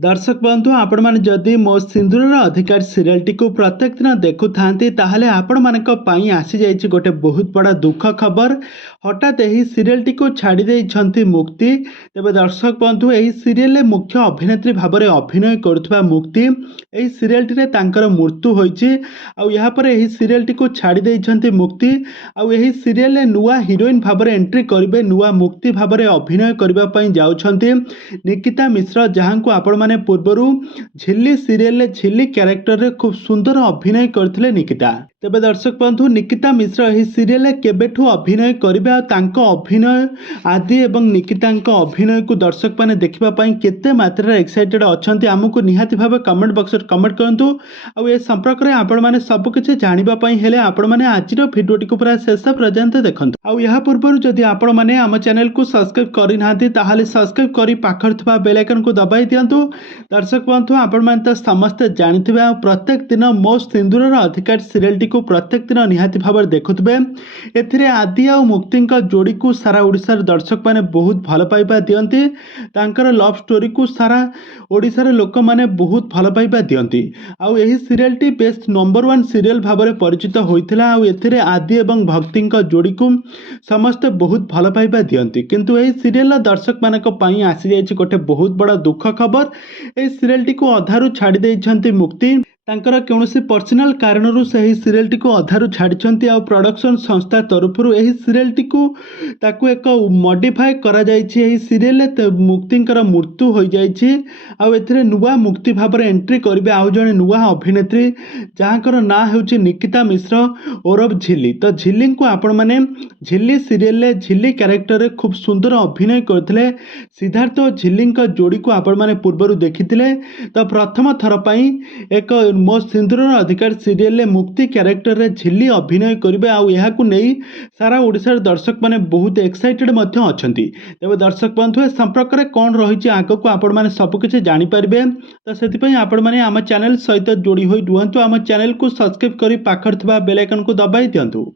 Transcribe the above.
दर्शक बंधु आपण मैंने जदि मो सिंदूर अधिकार सीरियल टी प्रत्येक दिन देखु था आपण मान आसी जाइए गोटे बहुत बड़ा दुख खबर। हठात यही सीरियल टी छाड़ी देइछंती मुक्ति। तेबे दर्शक बंधु यही सीरियल मुख्य अभिनेत्री भाव में अभिनय करुवा मुक्ति यही सीरियल टी तांकर मृत्यु होइछि। यही सीरियल टी छाड़ी देइछंती मुक्ति। यही सीरियल नुआ हिरोइन भाव में एंट्री करेंगे, नुआ मुक्ति भाव में अभिनय करने जाउछंती निकिता मिश्र, जहां को आपण माने पूर्वरु झिल्ली सीरियल झिल्ली क्यारेक्टर रे खूब सुंदर अभिनय करथिले निकिता। तेबे दर्शक बंधु निकिता मिश्र यही सीरियल केबेठू अभिनय करिबे आ तांको अभिनय आदि एवं निकितांको अभिनय को दर्शक माने देखिबा पई केते मात्रा एक्साइटेड अछंती हमकु निहाती भाबे कमेंट बॉक्स रे कमेंट करंतु। आ ए संपर्क रे आपण माने सब किछि जानिबा पई हेले आपण माने आजिरो भिडियोटी को पूरा शेष पर्यंत देखंतु। आ यहा पूर्वरु जदि आपण माने हम चैनल को सब्सक्राइब करि नाहंती ताहाले सब्सक्राइब करि पाखर थबा बेल आइकन को दबाई दियंतु। दर्शक बंधु आपण माने तो समस्त जानिथिबे प्रत्येक दिन मो सिंदूर अधिकार सीरियल को प्रत्येक दिन निहाती भाव देखुवे। एथिरे आदि आ मुक्ति जोड़ी को सारा ओडिशार दर्शक माने बहुत भल पाइबा दियंती। तांकर लव स्टोरी को सारा ओडिशार लोक माने बहुत भल पाइबा दियंती। आउ एही serial T best number 1 serial भाव में परिचित होइथिला। आउ एथिरे आदि एवं भक्ति जोड़ी को समस्त बहुत भल पाइबा दियंती। किंतु एही सीरियल दर्शक मानक पई आसी जाइछि गोटे बहुत बड़ा दुख खबर। एही सीरियल टी को अधारु छाड़ी देइछंती मुक्ति। तांकर कौनसी पर्सनल कारणरू सही सीरियल टी को अधारु छाड़िछंती। आ प्रोडक्शन संस्था तरफरु एही सीरियल टी को ताकू एक मॉडिफाई करा जाइछि। एही सीरियल मुक्तिंकर मृत्यु हो जाइछि। आ एथिरे नुवा मुक्ति भाव में एंट्री करिवे आउ जणे नुवा अभिनेत्री, जहाँकर ना हेउछि निकिता मिश्र ओरफ झिल्ली। तो झिल्ली को आपण माने झिल्ली सीरियल झिल्ली क्यारेक्टर रे खूब सुंदर अभिनय करथिले। सिद्धार्थ और झिल्ली जोड़ी को आपण माने पूर्वरु देखिथिले। तो प्रथम थर पई एक मो सिंदूर अधिकार सीरियल मुक्ति क्यारेक्टर रे झिल्ली अभिनय करिवे। आउ एहाकु नै सारा ओडिशार दर्शक माने बहुत एक्साइटेड मध्य अछंती। तेबे दर्शक बंधु ए संपर्क रे कोन रहिछि आगो को आपण माने सब किछि जानि परिबे। तो सेति पई आपण माने हम चैनल सहित जोड़ी होई रुहंतु। हम चैनल को सब्सक्राइब करी पाखर थबा बेल आइकन को दबाई दियंतु।